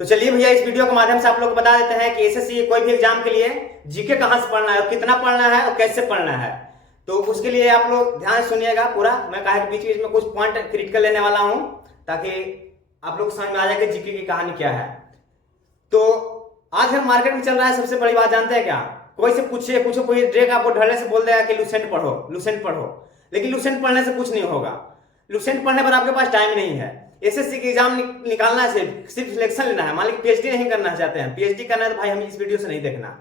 तो चलिए भैया, इस वीडियो के माध्यम से आप लोग को बता देते हैं कि एसएससी कोई भी एग्जाम के लिए जीके कहां से पढ़ना है और कितना पढ़ना है और कैसे पढ़ना है। तो उसके लिए आप लोग ध्यान सुनिएगा पूरा। मैं कहा कि बीच बीच में कुछ पॉइंट क्रिटिकल लेने वाला हूं ताकि आप लोग समझ में आ जाए कि जीके की कहानी क्या है। तो आज हम मार्केट में चल रहा है, सबसे बड़ी बात जानते हैं क्या? कोई से पूछो, कोई डायरेक्ट आपको ढलने से बोल देगा कि लुसेंट पढ़ो, लेकिन लुसेंट पढ़ने से कुछ नहीं होगा। लुसेंट पढ़ने पर आपके पास टाइम नहीं है। एसएससी के एग्जाम निकालना है, सिर्फ सिलेक्शन लेना है। मान लीजिए पीएचडी नहीं करना चाहते हैं, पीएचडी करना है तो भाई हमें इस वीडियो से नहीं देखना।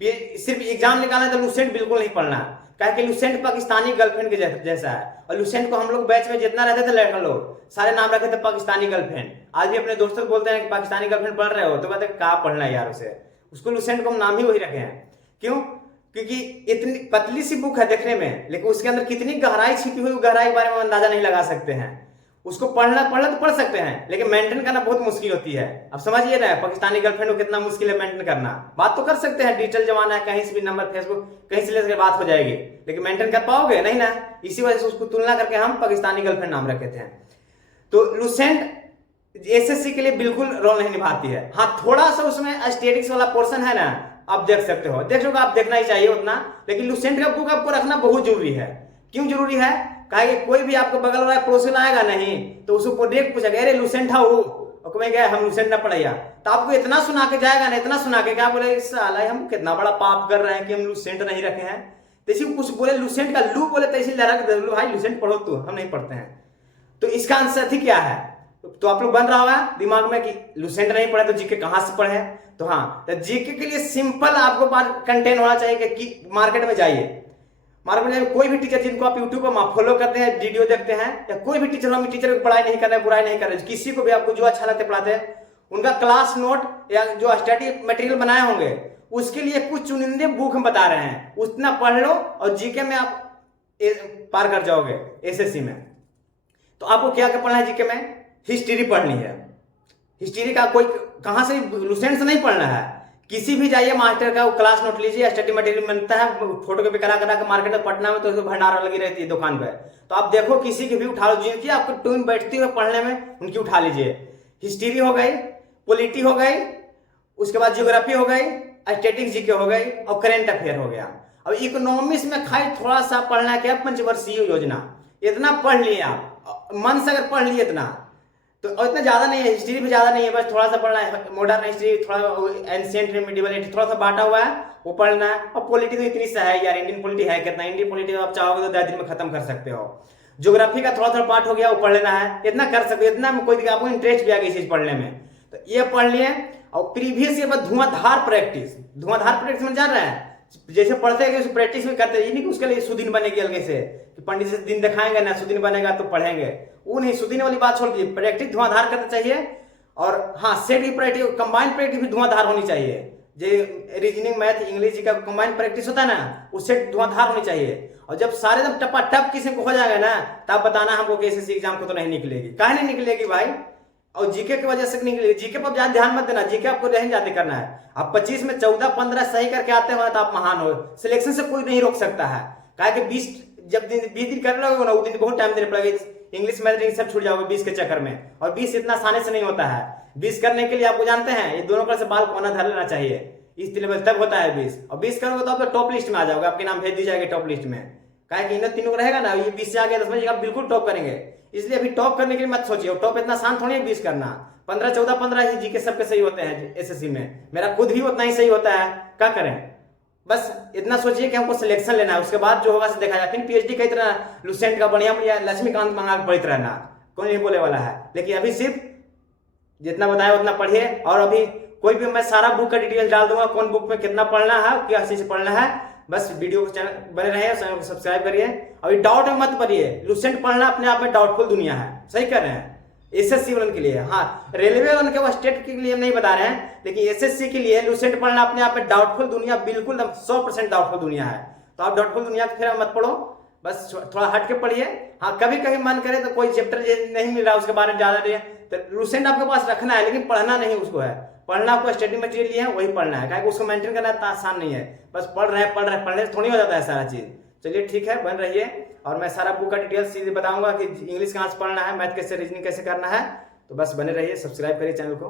सिर्फ एग्जाम निकालना है तो लुसेंट बिल्कुल नहीं पढ़ना है, कि लुसेंट पाकिस्तानी गर्लफ्रेंड के जैसा है। और लुसेंट को हम लोग बैच में जितना रहते थे लड़का लोग सारे नाम रखे थे पाकिस्तानी गर्लफ्रेंड। आज भी अपने दोस्तों को बोलते हैं कि पाकिस्तानी गर्लफ्रेंड पढ़ रहे हो, तो कहते हैं क्या पढ़ना है यार उसे। उसको लुसेंट को हम नाम ही वही रखे हैं। क्यों? क्योंकि इतनी पतली सी बुक है देखने में, लेकिन उसके अंदर कितनी गहराई छिपी हुई, गहराई के बारे में अंदाजा नहीं लगा सकते हैं। उसको पढ़ना तो पढ़ सकते हैं, लेकिन मेंटेन करना बहुत मुश्किल होती है। अब समझिए ना, पाकिस्तानी गर्लफ्रेंड को कितना मुश्किल है मेंटेन करना। बात तो कर सकते हैं, डिजिटल जमाना है, कहीं से भी नंबर फेसबुक कहीं से लेकर बात हो जाएगी, लेकिन मेंटेन कर पाओगे नहीं ना। इसी वजह से उसको तुलना करके हम पाकिस्तानी गर्लफ्रेंड नाम रखे थे। तो लुसेंट एसएससी के लिए बिल्कुल रोल नहीं निभाती है। हाँ, थोड़ा सा उसमें एस्थेटिक्स वाला पोर्शन है ना, आप देख सकते हो, आप देखना ही चाहिए उतना। लेकिन लुसेंट का बुक आपको रखना बहुत जरूरी है। क्यों जरूरी है? कहा कि कोई भी आपको बगल वाला पड़ोसी आएगा नहीं तो उसको देख पूछेगा, अरे लुसेंट था वो, और मैं क्या हम लुसेंट ना पढ़ैया, तो आपको इतना सुना के जाएगा ना, इतना सुना के क्या बोले, साला हम कितना बड़ा पाप कर रहे हैं कि हम लुसेंट नहीं रखे हैं। तो इसी कुछ बोले लुसेंट का लू बोले तो इसी रख दे, भाई लुसेंट पढ़ो, तो हम नहीं पढ़ते हैं। तो इसका आंसर थी क्या है? तो आप लोग बन रहा होगा दिमाग में कि लुसेंट नहीं पढ़े तो जीके कहां से पढ़े। तो हाँ, तो जीके के लिए सिंपल आपको कंटेंट होना चाहिए कि मार्केट में जाइए। मार्केट में कोई भी टीचर जिनको आप यूट्यूब पर फॉलो करते हैं, वीडियो देखते हैं, या कोई भी टीचर, हम टीचर को पढ़ाई नहीं कर रहे, बुराई नहीं कर रहे, किसी को भी आपको जो अच्छा लगता है पढ़ाते हैं, उनका क्लास नोट या जो स्टडी मटेरियल बनाए होंगे उसके लिए कुछ चुनिंदे बुक हम बता रहे हैं, उतना पढ़ लो और जीके में आप पार कर जाओगे एसएससी में। तो आपको क्या क्या पढ़ना है जीके में? हिस्ट्री पढ़नी है। हिस्ट्री का कोई कहां से, लुसेंट से नहीं पढ़ना है। किसी भी जाइए मास्टर का क्लास नोट लीजिए, स्टडी मटेरियल बनता है, फोटो कॉपी करा के मार्केट में पटना में तो भंडारा लगी रहती है दुकान पे, तो आप देखो किसी की भी उठा लो, जिनकी आपको टूम बैठती है पढ़ने में उनकी उठा लीजिए। हिस्ट्री हो गई, पॉलिटी हो गई, उसके बाद ज्योग्राफी हो गई, स्टैटिक्स जीके हो गई, और करेंट अफेयर हो गया। अब इकोनॉमिक्स में खाली थोड़ा सा पढ़ना क्या, पंचवर्षीय योजना, इतना पढ़ लिए आप मन से, अगर पढ़ लिए इतना तो, और इतना ज्यादा नहीं है। हिस्ट्री भी ज्यादा नहीं है, बस थोड़ा सा पढ़ना है। मॉडर्न हिस्ट्री, थोड़ा एंशिएंट मिडिवल हिस्ट्री थोड़ा सा बांटा हुआ है, वो पढ़ना है। और पॉलिटी तो इतनी सा है यार, इंडियन पॉलिटी है कितना, इंडियन पॉलिटी आप चाहोगे तो 10 दिन में खत्म कर सकते हो। ज्योग्राफी का थोड़ा थोड़ा पार्ट हो गया, वो पढ़ लेना है, इतना कर सकते हो। इतना में कोई आपको इंटरेस्ट भी आ गई चीज पढ़ने में तो ये पढ़ लिए। और प्रीवियस ईयर धुआंधार प्रैक्टिस में जान रहे हैं, जैसे पढ़ते हैं कि प्रैक्टिस भी करते हैं। ये नहीं कि उसके लिए सुदिन बनेगी अलग से, कि पंडित से दिन दिखाएंगे ना, सुदिन बनेगा तो पढ़ेंगे, वो नहीं। सुदिन वाली बात छोड़ दीजिए, प्रैक्टिस धुआंधार करना चाहिए। और हाँ, सेट की प्रैक्टिस, कंबाइंड प्रैक्टिस भी धुआंधार होनी चाहिए। जो रीजनिंग, मैथ, इंग्लिश का कंबाइंड प्रैक्टिस होता है ना, वो सेट धुआंधार होनी चाहिए। और जब सारे एकदम टपाटप किसी को हो जाएगा ना, तब बताना हमको कि एसएससी एग्जाम को तो नहीं निकलेगी। काहे नहीं निकलेगी भाई? और जीके की वजह से निकलेगी। जीके पर ज्यादा ध्यान मत देना, जीके आपको नहीं ज्यादा करना है। आप 25 में 14-15 सही करके आते हो तो आप महान हो। सिलेक्शन से कोई नहीं रोक सकता है। कहा कि 20 दिन कर लोगे ना, उस दिन बहुत टाइम देना पड़ेगा। इंग्लिश मैथ सब छूट जाओगे 20 के चक्कर में, और 20 इतना आसानी से नहीं होता है। 20 करने के लिए आपको जानते हैं, ये दोनों पर से बाल कोना धर लेना चाहिए, इस लेवल तब होता है 20। और 20 करोगे तो आप टॉप लिस्ट में आ जाओगे, आपके नाम भेज दी जाएगी टॉप लिस्ट में। कहा कि इन तीनों को रहेगा ना, ये 20 से आ गया तो समझिए आप बिल्कुल टॉप करेंगे। इसलिए अभी टॉप करने के लिए मत सोचिए, टॉप इतना आसान थोड़ी है 20 करना। 15, 14, 15 ही जीके सबके सही होते हैं एसएससी में, मेरा खुद भी उतना ही सही होता है। क्या करें? बस इतना सोचिए कि हमको सिलेक्शन लेना है, उसके बाद जो होगा से देखा जाए। फिर पीएचडी कई तरह लुसेंट का बढ़िया लक्ष्मीकांत मंगा के पढ़ते रहना, कोई नहीं बोले वाला है। लेकिन अभी सिर्फ जितना बताया उतना पढ़िए। और अभी कोई भी मैं सारा बुक का डिटेल डाल दूंगा, कौन बुक में कितना पढ़ना है, क्या चीज से पढ़ना है। बस वीडियो को चैनल बने रहे, चैनल को सब्सक्राइब करिए। अभी डाउट में मत पढ़िए, लुसेंट पढ़ना अपने आप में डाउटफुल दुनिया है। सही कर रहे हैं एसएससी वालों के लिए। हाँ, रेलवे वालों के स्टेट के लिए हम नहीं बता रहे हैं, लेकिन एसएससी के लिए लुसेंट पढ़ना अपने आप में डाउटफुल दुनिया, बिल्कुल 100% डाउटफुल दुनिया है। तो आप डाउटफुल दुनिया फिर मत पढ़ो, बस थोड़ा हट के पढ़िए। हाँ, कभी कभी मन करे तो कोई चैप्टर नहीं मिल रहा उसके बारे में ज्यादा रही तो लुसेंट आपके पास रखना है, लेकिन पढ़ना नहीं उसको है। पढ़ना आपको स्टडी मटेरियल लिया है वही पढ़ना है, क्योंकि उसको मेंटेन करना इतना आसान नहीं है। बस पढ़ने से थोड़ी हो जाता है सारा चीज। चलिए ठीक है, बन रहिए। और मैं सारा बुक का डिटेल्स सीधे बताऊंगा कि इंग्लिश कहाँ से पढ़ना है, मैथ कैसे, रीजनिंग कैसे करना है। तो बस बने रहिए, सब्सक्राइब करिए चैनल को।